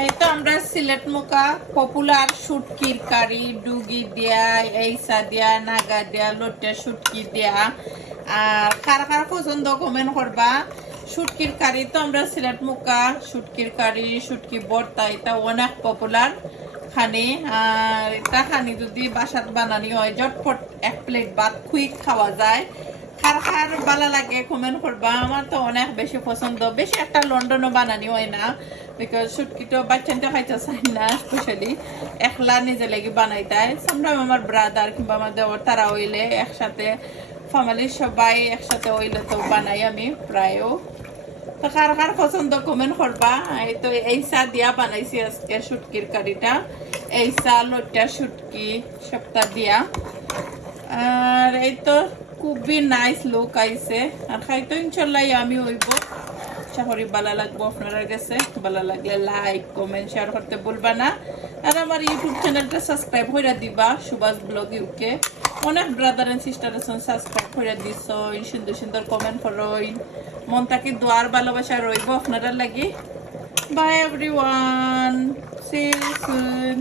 এই তো আমরা সিলেট মুখা পপুলার শুটকির কারি ডুগি দিয়া এইসা দিয়া নাগা দিয়া লট্টা শুটকি দিয়া আর কার কার পছন্দ কমেন্ট করবা। শুটকির কারি তো আমরা সিলেট মুখা শুটকির কারি শুটকি ভর্তা এটা অনেক পপুলার খানি। আর এটা খানি যদি বাসাত বানানি হয় জটপট এক প্লেট ভাত কুইক খাওয়া যায়। কার কার ভালো লাগে কমেন্ট করবা। আমার তো অনেক বেশি পছন্দ, বেশি একটা লন্ডনও বানানি হয় না বিকজ শুটকিটো বাচ্চানটা খাইতে চাই না, স্পেশালি একলা নিজে লেগে বানাই দেয়। সামটাইম আমার ব্রাদার কিংবা আমার দেওয়ার তারা হইলে একসাথে ফ্যামিলির সবাই একসাথে হইলে তো বানাই আমি প্রায়ও। তো কার কার পছন্দ কমেন্ট করবা। এই তো এই চা দিয়া বানাইছি আজকে শুটকির কারিটা, এই চা লট্টা শুটকি সবটা দিয়া। আর এই তো খুবই নাইস লুক আইছে আর খাইতো ইনশাল্লাহ আমি হইব। আশা করি ভালো লাগবো আপনারা কাছে। ভালো লাগলে লাইক কমেন্ট শেয়ার করতে ভুলবা না। আর আমার ইউটিউব চ্যানেলটা সাবস্ক্রাইব করে দিবা, সুভাষ ব্লগ ইউকে। অনেক ব্রাদার এন্ড সিস্টার আছেন সাবস্ক্রাইব করে দিছ, সুন্দর সুন্দর কমেন্ট করইন। মন থাকি দোয়ার ভালোবাসা রইব আপনারা লাগি। Bye everyone, see you soon.